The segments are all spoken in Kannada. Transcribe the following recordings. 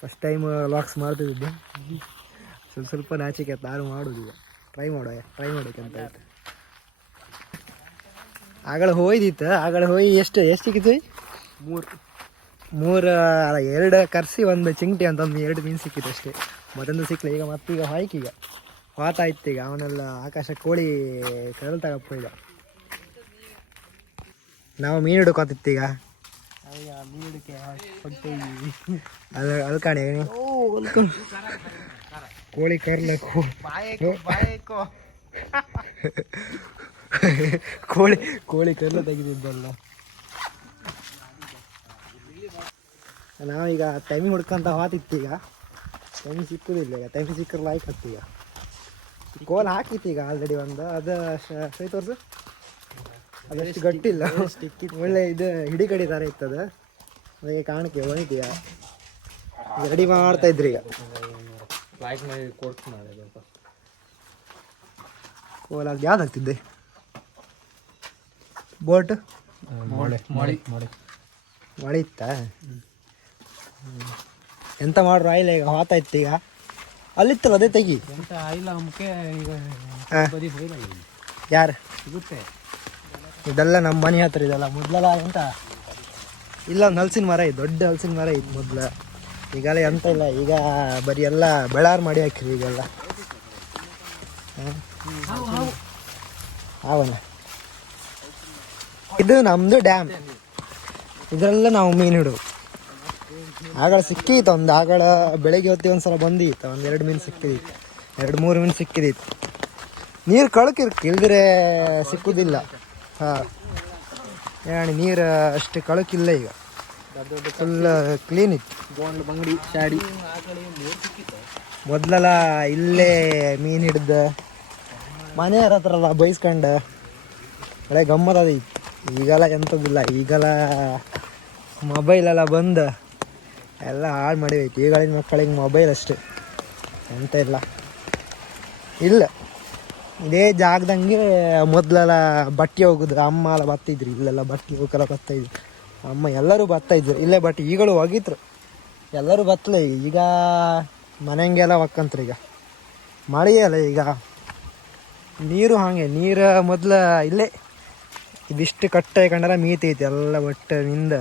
ಫಸ್ಟ್ ಟೈಮ್ ಲಾಕ್ಸ್ ಮಾಡ್ತಿದ್ದೆ ಸ್ವಲ್ಪ ಸ್ವಲ್ಪ ನಾಚಿಕೆ ಆಯ್ತು. ಯಾರು ಮಾಡೋದು ಈಗ. ಟ್ರೈ ಮಾಡ ಟ್ರೈ ಮಾಡೋಕ್ಕಂತ ಆಯ್ತು. ಆಗಳ ಹೋಯ್ದಿತ್ತು? ಆಗಳ ಹೋಯ್ ಎಷ್ಟು ಎಷ್ಟು ಸಿಕ್ಕಿತು? ಮೂರು. ಮೂರು ಅಲ್ಲ ಎರಡು ಕರ್ಸಿ ಒಂದು ಚಿಂಟಿ ಅಂತ ಒಂದು ಎರಡು ಮೀನು ಸಿಕ್ಕಿತ್ತು ಅಷ್ಟೇ. ಮತ್ತೊಂದು ಸಿಕ್ಕಲಿ ಈಗ ಮತ್ತೀಗ ಹಾಯ್ಕೀಗ ಇತ್ತು ಈಗ. ಅವನೆಲ್ಲ ಆಕಾಶ ಕೋಳಿ ಕರಲ್ ತಗಪ್ಪ ಈಗ ನಾವು ಮೀನು ಹಿಡ್ಕೊತಿತ್ತೀಗ ಈಗ. ಅಲ್ಲ ಕಾಣಿ ಕೋಳಿ ಕರ್ಲ ಕೋಳಿ ಕೋಳಿ ಕರ್ಲ ತೆಗೆದಿದ್ದಲ್ಲ. ನಾವೀಗ ಟೈಮಿಂಗ್ ಹುಡ್ಕಂತ ಹಾತಿತ್ತೀಗ. ಈಗ ಟೈಮಿಂಗ್ ಸಿಕ್ಕುದಿಲ್ಲ ಈಗ. ಟೈಮಿಂಗ್ ಸಿಕ್ಕರ್ ಲೈಕ್ ಹತ್ತೀಗ ಕೋಲ್ ಹಾಕಿತ್ತು ಈಗ ಆಲ್ರೆಡಿ ಒಂದು. ಅದು ಸೈ ತೋರ್ಸು. ಅದಷ್ಟು ಗಟ್ಟಿಲ್ಲ. ಒಳ್ಳೆ ಇದು ಹಿಡಿ ಕಡಿ ಥರ ಇತ್ತದ ಅದಕ್ಕೆ ಕಾಣಕ್ಕೆ ಒಣಗಿಯ ರೆಡಿ ಮಾಡ್ತಾ ಇದ್ರಿ ಈಗ. ಕೋಲ್ ಅದು ಯಾವ್ದು ಹಾಕ್ತಿದ್ದೆ ಬೋಟ್ ಮಳೆ ಇತ್ತಾ? ಎಂತ ಮಾಡ್ರು ಆಯ್ಲ ಈಗ ಹಾತ ಇತ್ತು ಈಗ? ಅಲ್ಲಿತ್ತಲ್ಲ ಅದೇ ತೆಗಿ? ಎಂತ ಆಯಿಲ್ಲ ಮುಖ್ಯ ಈಗ ಯಾರು? ಸಿಗುತ್ತೆ. ಇದೆಲ್ಲ ನಮ್ಮ ಮನೆ ಹತ್ರ ಇದೆಲ್ಲ ಮೊದ್ಲಲ್ಲ ಎಂತ? ಇಲ್ಲ ಒಂದು ಹಲಸಿನ ಮರ ಇದೆ ದೊಡ್ಡ ಹಲಸಿನ ಮರ ಇದೆ ಮೊದ್ಲ. ಈಗೆಲ್ಲ ಎಂತ ಇಲ್ಲ, ಈಗ ಬರೀ ಎಲ್ಲ ಬೆಳಾರ್ ಮಾಡಿ ಹಾಕಿರಿ ಈಗೆಲ್ಲ. ಅವನ ಇದು ನಮ್ದು ಡ್ಯಾಮ್. ಇದರೆಲ್ಲ ನಾವು ಮೀನು ಹಿಡು ಆಗಳ ಸಿಕ್ಕಿತ್ತು, ಒಂದು ಆಗಳ ಬೆಳಗ್ಗೆ ಹೊತ್ತಿ ಒಂದ್ಸಲ ಬಂದಿತ್ತು, ಒಂದು ಎರಡು ಮೀನು ಸಿಕ್ಕಿದಿತ್ತು. ಎರಡು ಮೂರು ಮೀನು ಸಿಕ್ಕಿದಿತ್ತು. ನೀರು ಕಳಕಿರ್ಕ ಇಲ್ದಿರೆ ಸಿಕ್ಕುದಿಲ್ಲ. ಹಾಂ. ಯಾಣಿ ನೀರು ಅಷ್ಟು ಕಳಕಿಲ್ಲ ಈಗ. ಫುಲ್ ಕ್ಲೀನ್ ಇತ್ತು. ಬಂಗಡಿ ಶಾಡಿ. ಮೊದ್ಲೆಲ್ಲ ಇಲ್ಲೇ ಮೀನು ಹಿಡ್ದ. ಮನೆಯವ್ರ ಹತ್ರ ಎಲ್ಲ ಬೈಸ್ಕೊಂಡು. ಒಳ್ಳೆ ಗಮ್ಮತ್ ಅದ ಇತ್ತು. ಈಗೆಲ್ಲ ಎಂಥದ್ದಿಲ್ಲ ಈಗೆಲ್ಲ ಮೊಬೈಲೆಲ್ಲ ಬಂದು. ಎಲ್ಲ ಹಾಳು ಮಾಡಿ ಈಗಳಿನ ಮಕ್ಕಳಿಗೆ ಮೊಬೈಲ್ ಅಷ್ಟೇ. ಎಂತ ಇಲ್ಲ. ಇಲ್ಲ. ಇದೇ ಜಾಗದಂಗೆ ಮೊದಲೆಲ್ಲ ಬಟ್ಟೆ ಹೋಗಿದ್ರು ಅಮ್ಮ ಎಲ್ಲ ಬತ್ತಿದ್ರು ಇಲ್ಲೆಲ್ಲ ಬಟ್ಟೆ ಹೋಗಲ್ಲ ಬರ್ತಾಯಿದ್ರು ಅಮ್ಮ ಎಲ್ಲರೂ ಬತ್ತಾಯಿದ್ರು ಇಲ್ಲೇ ಬಟ್ ಈಗಳು ಹೋಗಿದ್ರು ಎಲ್ಲರೂ ಬತ್ತಲೆ, ಈಗ ಮನೆಂಗೆಲ್ಲ ಒಕ್ಕಂತ್ರಿ ಈಗ. ಮಳೆ ಅಲ್ಲ ಈಗ. ನೀರು ಹಾಗೆ, ನೀರು ಮೊದ್ಲ ಇಲ್ಲೇ. ಇದಿಷ್ಟು ಕಟ್ಟೆ ಕಂಡ್ರ ಮೀತೈತಿ ಎಲ್ಲ ಒಟ್ಟು ನಿಂದ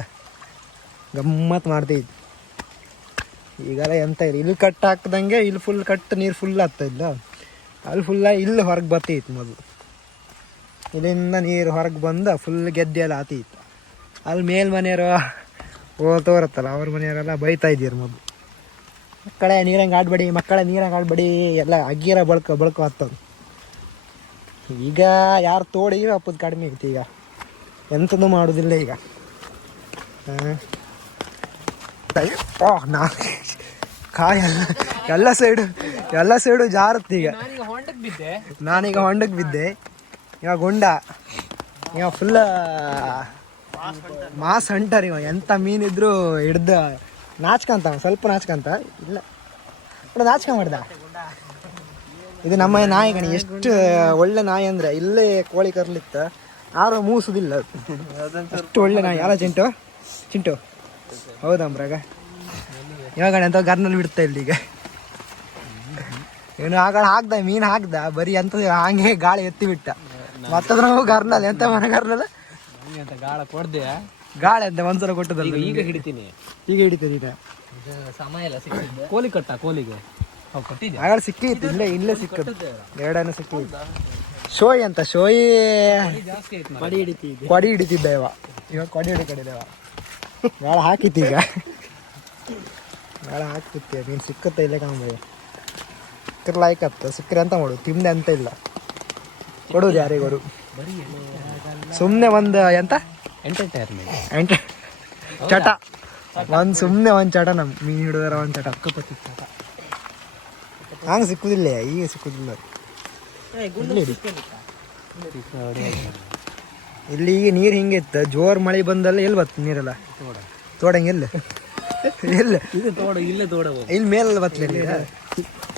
ಗಮ್ಮತ್ ಮಾಡ್ತೈತಿ ಈಗೆಲ್ಲ ಎಂತ ಇಲ್ಲ. ಇಲ್ಲಿ ಕಟ್ ಹಾಕ್ದಂಗೆ, ಇಲ್ಲಿ ಫುಲ್ ಕಟ್ ನೀರು ಫುಲ್ ಆಗ್ತಾ ಇಲ್ಲ ಅಲ್ಲಿ ಫುಲ್ಲ ಇಲ್ಲಿ ಹೊರಗೆ ಬರ್ತೈತಿ ಮೊದಲು ಇಲ್ಲಿಂದ ನೀರು ಹೊರಗೆ ಬಂದು ಫುಲ್ ಗೆದ್ದೆ ಎಲ್ಲ ಇತ್ತು ಅಲ್ಲಿ ಮೇಲ್ ಮನೆಯವರು ಓ ಅವ್ರ ಮನೆಯವರೆಲ್ಲ ಬೈತಾ ಇದ್ದೀರಿ ಮೊದಲು ಮಕ್ಕಳೇ, ನೀರಂಗೆ ಆಡ್ಬೇಡಿ, ಮಕ್ಕಳೇ, ನೀರಂಗೆ ಆಡ್ಬೇಡಿ, ಎಲ್ಲ ಅಗ್ಗಿರ ಬಳ್ಕ, ಬಳ್ಕೊ ಹತ್ತದು. ಈಗ ಯಾರು ತೋಡಿ ಅಪ್ಪದ ಕಡಿಮೆ ಐತಿ ಈಗ. ಎಂಥದ್ದು ಮಾಡೋದಿಲ್ಲ ಈಗ. ಹಾಂ. ನಾ ಕಾಯಲ್ಲ, ಎಲ್ಲ ಸೈಡು ಎಲ್ಲ ಸೈಡು ಜಾರತ್ತೀಗ ಬಿದ್ದೆ ನಾನೀಗ ಹೊಂಡಕ್ಕೆ ಬಿದ್ದೆ. ಇವಾಗ ಹೊಂಡ ಇವಾಗ ಫುಲ್ ಮಾಸ್ ಹಂಟರ್ ಇವ. ಎಂಥ ಮೀನಿದ್ರು ಹಿಡ್ದ ನಾಚ್ಕಂತ ಸ್ವಲ್ಪ ನಾಚ್ಕಂತ ಇಲ್ಲ. ನಾಚ್ಕ ಮಾಡ್ದ. ಇದು ನಮ್ಮ ನಾಯಿ ಕಣಿ. ಎಷ್ಟು ಒಳ್ಳೆ ನಾಯಿ ಅಂದ್ರೆ ಇಲ್ಲೇ ಕೋಳಿ ಕರ್ಲಿತ್ತ. ಆರು ಮೂಸುದಿಲ್ಲ. ಅಷ್ಟು ಒಳ್ಳೆ ನಾಯಿ. ಯಾರ ಚಿಂಟು? ಚಿಂಟು. ಹೌದಂಬ್ರಾಗ ಇವಾಗ ಎಂತ ಗರ್ನಲ್ಲಿ ಬಿಡ್ತಾ ಇಲ್ಲ ಈಗ ಇವನು ಆಗ ಹಾಕ್ದ ಮೀನು ಹಾಕ್ದ ಬರೀ ಎಂತ ಹಂಗೆ ಗಾಳಿ ಎತ್ತಿ ಬಿಟ್ಟ. ಮತ್ತದ್ರ ಗರ್ನಲ್ ಎಂತ ಮನೆ ಗರ್ನಲ್ ಅಂತ ಗಾಳ ಕೊಡ್ದೆ. ಗಾಳಿ ಅಂತ ಒಂದ್ಸಲ ಕೊಟ್ಟದಲ್ಲ ಈಗ ಹಿಡಿತೀನಿ. ಈಗ ಹಿಡಿತೀನಿ ಈಗ. ಸಮಯ ಎಲ್ಲ ಸಿಕ್ಕಿದ್ದೆ. ಕೋಲಿ ಕಟ್ಟ ಕೋಲಿಗೆ. ಅವು ಸಿಕ್ಕಿ ಆಗ ಸಿಕ್ಕಿತ್ತು ಇಲ್ಲೇ ಇಲ್ಲೇ ಸಿಕ್ಕದು ಎರಡನೇ ಸಿಕ್ಕಿತ್ತು ಶೋಯಿ ಅಂತ ಶೋಯಿ ಕೊಡಿ ಹಿಡಿತಿದ್ದೆ ಕೊಡಿ ಹಿಡಿತಿದ್ದ. ಇವ ಇವಾಗ ಕೊಡಿ ಹಿಡಿ ಕಡಿದವ ಗಾಳ ಹಾಕಿತ್ತು ಈಗ. ಗಾಳ ಹಾಕ್ತಿತ್ತೆ ನೀನು ಸಿಕ್ಕತ್ತೆ ಇಲ್ಲೇ ಕಾಣ್ಬೋದು. ಸಿಕ್ಕರ್ ಅತ್ತ ಸಿಕ್ಕರೆ ಅಂತ ಮಾಡು ತಿಂದೆ ಅಂತ ಇಲ್ಲ. ಕೊಡೋದು ಯಾರಿಗೋರು ಸುಮ್ಮನೆ ಒಂದು ಎಂತ? ಎಂಟರ್ಟೈನ್ಮೆಂಟ್ ಎಂಟ ಚಟ. ಒಂದು ಸುಮ್ಮನೆ ಒಂದು ಚಟ ನಮ್ಮ ಮೀನು ಹಿಡಿದಾರ ಒಂದು ಚಟ. ಚಟ ಹಂಗೆ ಸಿಕ್ಕುದಿಲ್ಲ ಈಗ ಸಿಕ್ಕುದಿಲ್ಲ. ಇಲ್ಲಿ ಈಗ ನೀರು ಹಿಂಗೆ ಇತ್ತು ಜೋರ್ ಮಳೆ ಬಂದಲ್ಲ ಎಲ್ಲಿ ಬತ್ತು ನೀರೆಲ್ಲ? ತೋಡ. ತೋಡಂಗೆ ಎಲ್ಲ? ಎಲ್ಲ? ಇದು ತೋಡ ಇಲ್ಲೇ ತೋಡ. ಇಲ್ಲಿ ಮೇಲೆಲ್ಲ ಬತ್ತಲೆ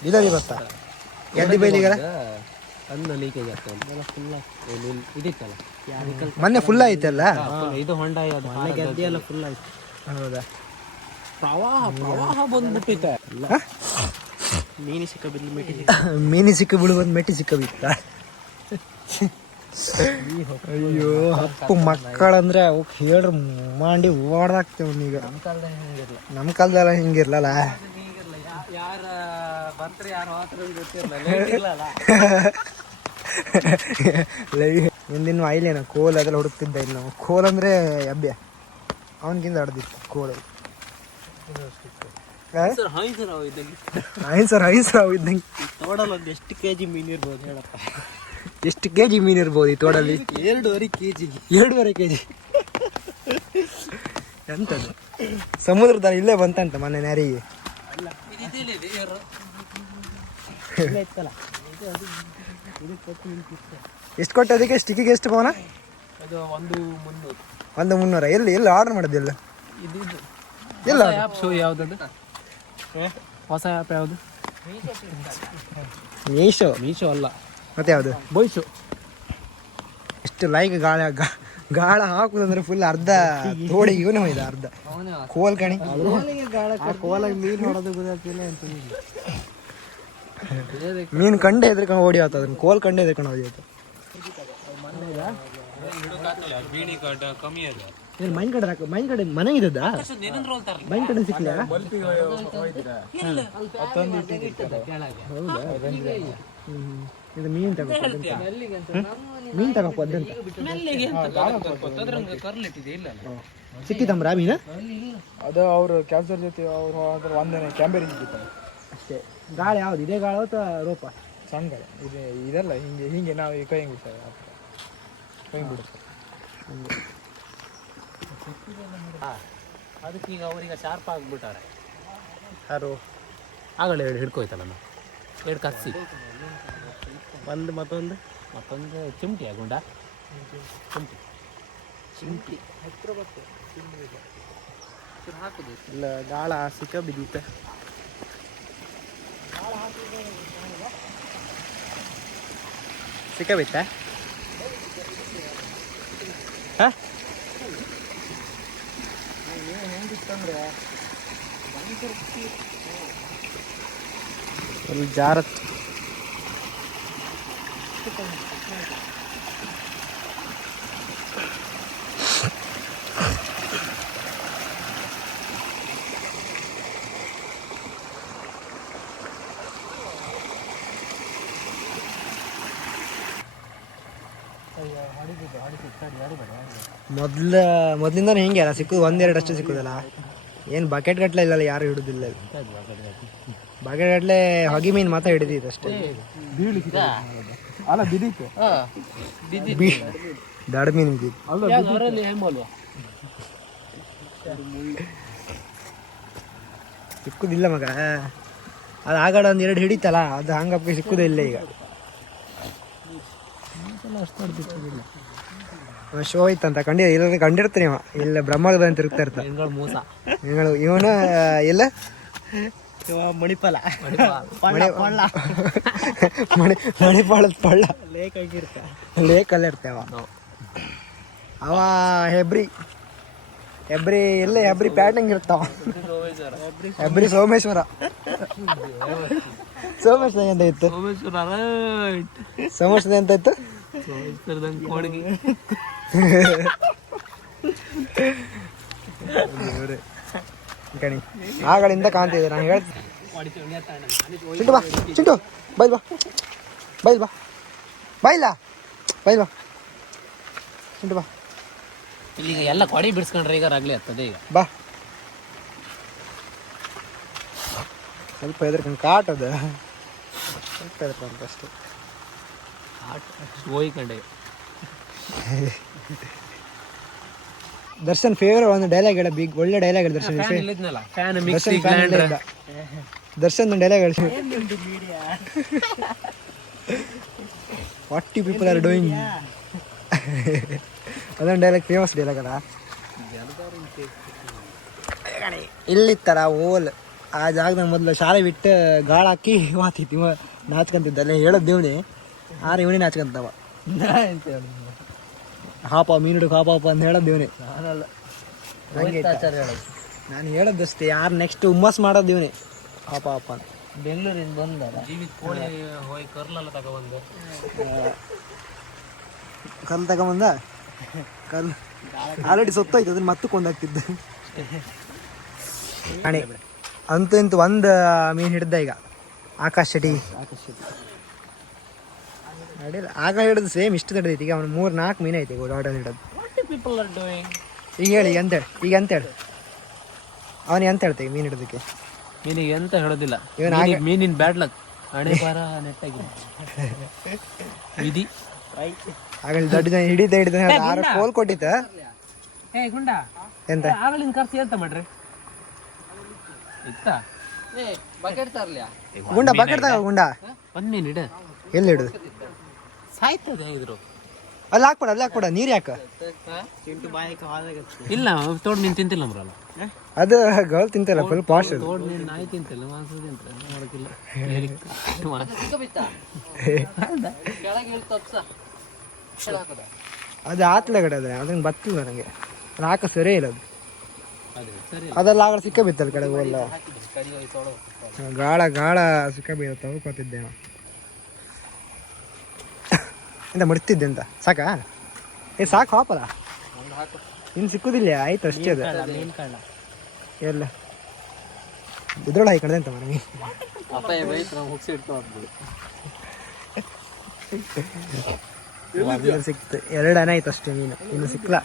ನೀರ ಭತ್ತ ಎದ್ದಿ ಬೈಲಿಗಲ್ಲ ಅನ್ನ ಲೀಕೇಜ್ ಆಗ್ತದೆ ಫುಲ್ ಇದಿತ್ತಲ್ಲ? ಮೊನ್ನೆ ಫುಲ್ ಆಯ್ತಲ್ಲ? ಇದು ಹೊಂಡ ಗದ್ದೆ ಎಲ್ಲ ಫುಲ್ ಆಯ್ತು. ಹೌದಾ? ಪ್ರವಾಹ ಪ್ರವಾಹ ಬಂದ್ಬಿಟ್ಟಿತ್ತ. ಮೀನಿ ಸಿಕ್ಕ ಬಿದ್ದು ಮಿಟಿ ಮೀನಿ ಸಿಕ್ಕ ಬಿಡುವಂತ ಮೆಟ್ಟಿ ಸಿಕ್ಕ ಬಿತ್ತ? ಅಯ್ಯೋ ಹಪ್ಪು ಮಕ್ಕಳಂದ್ರೆ ಅವಕ್ಕೆ ಹೇಳ್ರಿ ಮಾಡಿ ಓಡಾಕ್ತೇವ್ ಈಗ. ನಮ್ಮ ಕಾಲ್ದಲ್ಲ ಹಿಂಗಿರ್ಲ ನಮ್ಮ ಕಾಲದಲ್ಲ ಹಿಂಗಿರ್ಲಲ್ಲ? ಯಾರ ಬಂತ್ರಿ ಯಾರು ಮಾತ್ರ ಗೊತ್ತಿರಲ್ಲ ಹಿಂದಿನ ಆಯ್ಲೇನ ಕೋಲ್ ಅದೆಲ್ಲ ಹುಡುಕ್ತಿದ್ದ ಇನ್ನು. ನಾವು ಕೋಲ್ ಅಂದ್ರೆ ಅಭ್ಯ ಅವನಿಗಿಂತ ಹಡ್ದಿತ್ತು ಕೋಲ್ ಸರ್ ಹಾಯ್ ಸರ್ ಇದ್ದಂಗೆ. ತೋಡಲ್ಲಿ ಒಂದು ಎಷ್ಟು ಕೆ ಜಿ ಮೀನು ಇರ್ಬೋದು ಹೇಳಪ್ಪ. ಎಷ್ಟು ಕೆ ಜಿ ಮೀನು ಇರ್ಬೋದು ಈ ತೋಡಲ್ಲಿ? ಎರಡೂವರೆ ಕೆ ಜಿ ಎರಡೂವರೆ ಕೆ ಜಿ ಎಂತದು? ಸಮುದ್ರದಲ್ಲಿ ಇಲ್ಲೇ ಬಂತಂತ ಮೊನ್ನೆ ನೆರಿಗೆ. ಇತ್ತಲ್ಲ ಎಷ್ಟು ಕೊಟ್ಟು ಅದಕ್ಕೆ? ಸ್ಟಿಕ್ಕಿಗೆ ಎಷ್ಟು ಪವನ? ಅದು ಒಂದು ಮುನ್ನೂರು. ಒಂದು ಮುನ್ನೂರ. ಎಲ್ಲಿ ಎಲ್ಲಿ ಆರ್ಡರ್ ಮಾಡೋದು ಎಲ್ಲ? ಎಲ್ಲ ಇಲ್ಲ ಆ್ಯಪ್ ಶೋ ಯಾವ್ದದು? ಹೊಸ ಆ್ಯಪ್ ಯಾವುದು? ಮೀಶೋ ಮೀಶೋ ಅಲ್ಲ. ಮತ್ತೆ ಯಾವುದು? ಬೋಯ್ಸು ಎಷ್ಟು ಲೈಕ್ ಗಾಳಿ ಗಾ- ಗಾಳ ಹಾಕುದಂದ್ರೆ ಫುಲ್ ಅರ್ಧ ತೋಡಿ ಇವನು ಹೋಯ್ದ ಅರ್ಧ. ಕೋಲ್ ಕಣಿ. ಮೀನ್ ನೋಡೋದು ಅಂತ ಮೀನು ಕಂಡೆ ಎದ್ರಕೊಂಡು ಓಡಿ ಆತ ಅದನ್ನ ಕೋಲ್ ಕಂಡೆ ಎದ್ರಕೊಂಡು ಓಡಿ ಆತ ಮೈನ್ ಕಡೆ ಹಾಕ ಮೈನ್ ಕಡೆ ಮನೆ ಇದ್ದದ್ದಾ ಮೈನ್ ಕಡೆ ಸಿಕ್ಲಿಲ್ಲ ಹ್ಮ್. ಇದು ಮೀನ್ ತಗೋ ಮೀನ್ ತಗೋಪ್ಪ ಅದಂತ ಸಿಕ್ಕಿತಂಬ್ರ ಮೀನ? ಅದು ಅವರು ಕ್ಯಾನ್ಸರ್ ಜೊತೆ ಅವರು ಅದ್ರ ಒಂದನೇ ಕ್ಯಾಂಬೇರಿ ಅಷ್ಟೇ. ಗಾಳಿ ಯಾವ್ದು? ಇದೇ ಗಾಳ ಅಥವಾ ರೋಪ? ಚಂದ ಇದೆ ಇದೆಲ್ಲ ಹಿಂಗೆ ಹಿಂಗೆ ನಾವು ಈ ಕೈ ಬಿಡ್ತೇವೆ. ಬಿಡ್ತಾರೆ. ಕೈ ಬಿಡುತ್ತೆ ಅದಕ್ಕೆ ಈಗ ಅವ್ರೀಗ ಶಾರ್ಪ್ ಆಗಿಬಿಟ್ಟಾರೆ. ಯಾರು? ಆಗಲೇ ಎರಡು ಹಿಡ್ಕೋಯ್ತಲ್ಲ ನಾನು ಎರಡು ಕತ್ಸಿ ಒಂದು ಮತ್ತೊಂದು? ಮತ್ತೊಂದು ಚಿಮಟಿ ಗುಂಡ? ಚಿಮಟಿ. ಇಲ್ಲ ಗಾಳ ಸಿಕ್ಕ ಬಿದ್ದಿತ್ತ. ಸಿಕ್ಕ ಬಿತ್ತ ಫುಲ್ ಜಾರತ್. ಮೊದ್ಲ ಮೊದ್ಲಿಂದ ಹಿಂಗೆ ಅಲ್ಲ ಸಿಕ್ಕುದು ಒಂದೆರಡು ಅಷ್ಟೇ ಸಿಕ್ಕುದಲ್ಲ. ಏನು ಬಕೆಟ್ ಗಟ್ಲೆ ಇಲ್ಲಲ್ಲ ಯಾರು ಹಿಡುದಿಲ್ಲ ಬಕೆಟ್ ಗಟ್ಲೆ. ಹೊಗೆ ಮೀನು ಮಾತ್ರ ಹಿಡಿದಿತ್ತು ಅಷ್ಟೇ. ಅಲ್ಲ ಬಿದ್ದಿತ್ತು ಬಿ ದಡ ಮೀನು ಬಿದ್ದಿತ್ತು ಅವರಲ್ಲಿ ಹೆಮ್ಮಲ್ವಾ ಸಿಕ್ಕುದಿಲ್ಲ ಮಗ. ಅದು ಆಗಡ ಒಂದು ಎರಡು ಹಿಡಿತಲ್ಲ ಅದು ಹಂಗಪ್ಪ ಸಿಕ್ಕುದೇ ಇಲ್ಲ ಈಗ. ಶೋ ಐತಂತ ಕಂಡಿ ಇಲ್ಲ ಕಂಡಿರ್ತೀನಿ ಅವ ಇಲ್ಲ ಬ್ರಹ್ಮಗದ ಅಂತ ಇರ್ತಾ ಇರ್ತಾನೆ ಮೋಸ? ಇವನು ಇವನು ಇಲ್ಲ ಮಣಿಪಾಲ. ಪಳ್ಳ ಮಣಿ ಮಣಿಪಾಳದ ಪಳ್ಳ. ಲೇಕ್ ಆಗಿರ್ತ ಅಲ್ಲಿ ಇರ್ತೇವ ಅವ. ಹೆಬ್ರಿ. ಹೆಬ್ರಿ ಎಲ್ಲ ಹೆಬ್ರಿ ಪ್ಯಾಟಂಗ್ ಇರ್ತಾವ. ಹೆಬ್ರಿ ಸೋಮೇಶ್ವರ. ಸೋಮೇಶ್ವರ ಎಂತ ಇತ್ತು? ಸೋಮೇಶ್ವರ ಎಂತ ಇತ್ತು? ಕೊಡಗಿ ಕಣಿ. ಆಗಳಿಂದ ಕಾಣ್ತಿದೆ ನಾನು ಹೇಳ್ತೀನಿ. ಚಿಂಟು ಬಾ ಚಿಂಟು ಬೈಲ್ ಬಾ. ಬೈಲ್ ಬಾ. ಬೈಲ ಬೈಲ್ ಬಾ. ಚಿಂಟು ಬಾ. ಈಗ ಎಲ್ಲ ಕೊಡಿ ಬಿಡಿಸ್ಕೊಂಡ್ರೆ ಈಗ ರಗ್ಲಿ ಆಗ್ತದೆ ಈಗ. ಬಾ. ಸ್ವಲ್ಪ ಹೆದರ್ಕೊಂಡು ಕಾಟದ. ಸ್ವಲ್ಪ ಹೆದರ್ಕೊಂಡು ಅಷ್ಟೇ. ಹೋಯ್ ಕಂಡೆ ದರ್ಶನ್ ಫೇವರ್ ಒಂದು ಡೈಲಾಗ್ ಹೇಳ ಬಿಗ್ ಒಳ್ಳೆ ಡೈಲಾಗ್ ಹೇಳಿ ದರ್ಶನ್ ಫ್ಯಾನ್ ಇಲ್ಲಿದ್ನಲ್ಲ ಫ್ಯಾನ್ ಮಿಕ್ಸಿ ದರ್ಶನ್ fan ಇಲ್ಲೇ ಇದ್ದ. ದರ್ಶನ್ ಒಂದು ಡೈಲಾಗ್ ಹೇಳಿ. What you people are doing ಅದೊಂದು ಡೈಲಾಗ್ ಫೇಮಸ್ ಡೈಲಾಗ್ ಅಲ್ಲ. ಇಲ್ಲಿತ್ತರ ಓಲ್. ಆ ಜಾಗದಾಗ ಮೊದಲು ಶಾಲೆ ಬಿಟ್ಟು ಗಾಳ ಹಾಕಿ ಮಾತಿತ್ತು ಇವ ನಾಚ್ಕೊಂತಿದ್ದ ಅಲ್ಲೇ ಹೇಳೋದು ದೇವ್ನಿ. ಆರು ಇವನೇ ನಾಚ್ಕೊಂತವ. ಹಾಪ ಮೀನು ಹಿಡಿದು ಹಾಪ ಅಂತ ಹೇಳೋದು ದೇವಣಿ ಹಂಗೆ. ನಾನು ಹೇಳೋದಷ್ಟೇ ಯಾರು ನೆಕ್ಸ್ಟ್ ಹುಮ್ಮಸ್ ಮಾಡೋದು ಇವನೇ. ಪಾಪ ಅಪ್ಪ ಅಂತ. ಬೆಂಗಳೂರಿಂದ ಬಂದಲ್ಲ ಕಲ್ ತಗೊಂಬಂದ ಕಲ್ ಆಲ್ರೆಡಿ ಸತ್ತೋಯ್ತು ಅದನ್ನ ಮತ್ತೆ ಕೊಂಡಾಗ್ತಿದ್ದೆ ಅಣೆ ಅಂತೂ ಇಂತು ಒಂದು ಮೀನು ಹಿಡ್ದ ಈಗ. ಆಕಾಶ್ ಶೆಟ್ಟಿ. ಅಡಿಲ್ಲ ಆಗ ಹಿಡಿದು ಸೇಮ್ ಇಷ್ಟು ಹಿಡಿದೈತಿ ಈಗ ಅವ್ನು ಮೂರು ನಾಲ್ಕು ಮೀನು ಐತಿ ದೊಡ್ಡ ಹಿಡೋದು. ಪೀಪಲ್ ಆರ್ ಡೂಯಿಂಗ್ ಈಗ ಹೇಳಿ ಈಗ ಅಂತೇಳಿ ಈಗ ಅಂತೇಳಿ ಅವನಿಗೆ ಅಂತ ಹೇಳ್ತೇವೆ ಮೀನು ಹಿಡಿದಕ್ಕೆ? ಮೀನಿಗೆ ಎಂತ ಹೇಳೋದಿಲ್ಲ. ಇವನ್ ಮೀನಿಗ್- ಮೀನಿನ ಬ್ಯಾಡ್ ಲಕ್ ಹಣೆ ಬಾರ ನೆಟ್ಟಾಗಿ. ವಿಧಿ. ಆಗಲಿ ದೊಡ್ಡ ಜನ ಹಿಡಿದ ಹಿಡಿದ ಆರು ಕೋಲ್ ಕೊಟ್ಟಿತ್ತ ಏ ಗುಂಡ. ಎಂತ? ಆಗಳಿನ ಕರ್ಸಿ ಎಂತ ಮಾಡ್ರಿ? ಇತ್ತ? ಗುಂಡ ಬಕೆಟ್ ತಗೋ ಗುಂಡ. ಒಂದ್ ಮೀನ್ ಇಡ ಎಲ್ಲಿ ಹಿಡಿದ್ರು ಸಾಯ್ತದೆ ಇದ್ರು ಅಲ್ಲಿ ಹಾಕ್ಬೇಡ ಅಲ್ಲಿ ಹಾಕ್ಬಿಡ ನೀರು ಯಾಕ? ಇಲ್ಲ ತೋಡ್ ನೀನು ತಿಂತಿಲ್ಲ ಅಂದ್ರಲ್ಲ. ಅದು ಗರ್ಲ್ ತಿಂತಲ್ಲ ಫುಲ್ ಪಾಶ್ ಅದು. ತೋಡ್ ನೀನು ನಾಯಿ ತಿಂತಿಲ್ಲ ಮಾಂಸ ತಿಂತಿಲ್ಲ ನೋಡಕ್ಕಿಲ್ಲ ಅದು ಆತ್ಲೆ ಕಡೆ ಅದೇ ಅದಂಗೆ ಬತ್ತಿಲ್ಲ ನನಗೆ ನಾಕ ಹಾಕ ಸರಿ ಇಲ್ಲ ಅದು. ಅದೆಲ್ಲ ಆಗಲ್ಲ ಸಿಕ್ಕ ಬಿತ್ತಲ್ಲ ಕಡೆ ಎಲ್ಲ ಗಾಳ ಗಾಳ ಸಿಕ್ಕ ಬೀಳ ತಗೋತಿದ್ದೆ ನಾವು ಎಂತ ಮುಡ್ತಿದ್ದೆ ಅಂತ ಸಾಕಾ? ಏ ಸಾಕು ಹಾಪಲ್ಲ ಇನ್ನು ಸಿಕ್ಕುದಿಲ್ಲ ಆಯ್ತು ಅಷ್ಟೇ ಅದು. ಎಲ್ಲ. ಇದ್ರೊಳಗೆ ಹಾಕಡೆ ಅಂತ ಮೀನು ಸಿಕ್ತು. ಎರಡನೇ ಆಯ್ತು ಅಷ್ಟೇ ಮೀನು ಇನ್ನು ಸಿಕ್ಕಲ್ಲ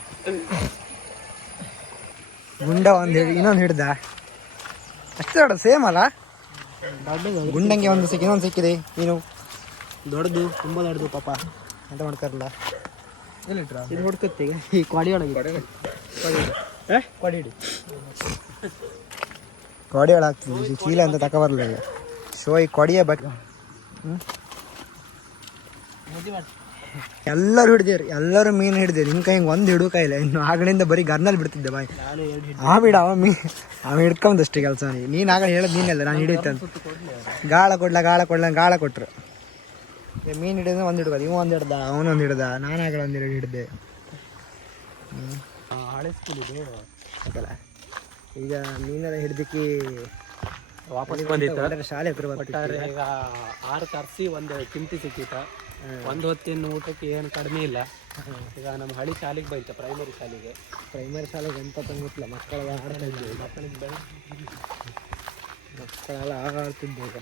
ಗುಂಡ ಒಂದು ಹಿಡಿ ಇನ್ನೊಂದು ಹಿಡ್ದ? ಅಷ್ಟೇ ದೊಡ್ಡ ಸೇಮ್ ಅಲ್ಲ? ಗುಂಡಂಗೆ ಒಂದು ಸಿಕ್ಕಿ ಇನ್ನೊಂದು ಸಿಕ್ಕಿದೆ. ನೀನು? ದೊಡ್ಡದು ತುಂಬ ದೊಡ್ಡದು ಪಾಪ. ಅಂತ ಮಾಡ್ತಾರಲ್ಲ ಇದು ಹೊಡ್ಕತ್ತೆ. ಈ ಕೊಡಿ ಒಳಗೆ ಹಿಡಿ ಕೊಡಿ ಒಳಗೆ ಹಾಕ್ತೀವಿ ಈ ಚೀಲ ಅಂತ ತಗೊಬರಲ್ಲ ಈಗ. ಸೊ ಈ ಕೊಡಿಯೇ ಹ್ಞೂ ಎಲ್ಲರೂ ಹಿಡ್ದೇವ್ರಿ. ಎಲ್ಲರೂ ಮೀನು ಹಿಡ್ದೇವ್ರಿ. ನಿನ್ ಕೈ ಒಂದು ಹಿಡು ಇಲ್ಲ ಇನ್ನು ಆಗಲಿಂದ ಬರೀ ಗರ್ನಲ್ಲಿ ಬಿಡ್ತಿದ್ದೆ ಬಾಯ್. ಆ ಬಿಡ ಅವ ಮೀ ಅವ ಹಿಡ್ಕೊಂಡಷ್ಟೇ ಕೆಲಸ ನೀನು ಆಗ ಹೇಳೋದು ನೀನಲ್ಲ ನಾನು ಹಿಡಿಯುತ್ತೆ ಗಾಳ ಕೊಡ್ಲ ಗಾಳ ಕೊಡ್ಲ ಗಾಳ ಕೊಟ್ರು. ಮೀನು ಹಿಡಿದ್ರೆ ಒಂದು ಹಿಡ್ಬೋದು ಇವ ಒಂದು ಹಿಡ್ದ ಅವನೊಂದು ಹಿಡ್ದ ನಾನು ಆಗ ಒಂದು ಎರಡು ಹಿಡ್ದೆ. ಹಳೆ ಸ್ಕೂಲ್ ಇದು. ಈಗ ಮೀನೆಲ್ಲ ಹಿಡ್ದಕ್ಕೆ ವಾಪಸ್ ಬಂದಿತ್ತು. ಶಾಲೆ ಹತ್ರ. ಈಗ. ಆರು ತರಿಸಿ ಒಂದು ಚಿಂಟಿ ಸಿಕ್ಕಿತ್ತ. ಒಂದು ಹೊತ್ತಿನ ಊಟಕ್ಕೆ ಏನು ಕಡಿಮೆ ಇಲ್ಲ. ಈಗ ನಮ್ಮ ಹಳಿ ಶಾಲೆಗೆ ಬೈತ ಪ್ರೈಮರಿ ಶಾಲೆಗೆ. ಪ್ರೈಮರಿ ಶಾಲೆಗೆ ಎಂತ ತಂಗಿಲ್ಲ ಮಕ್ಕಳೆಲ್ಲ ಆಡ್ತಾ ಮಕ್ಕಳಿಗೆ ಬೆಳೆ ಮಕ್ಕಳೆಲ್ಲ ಆಡ್ತಿದ್ದೆ ಈಗ.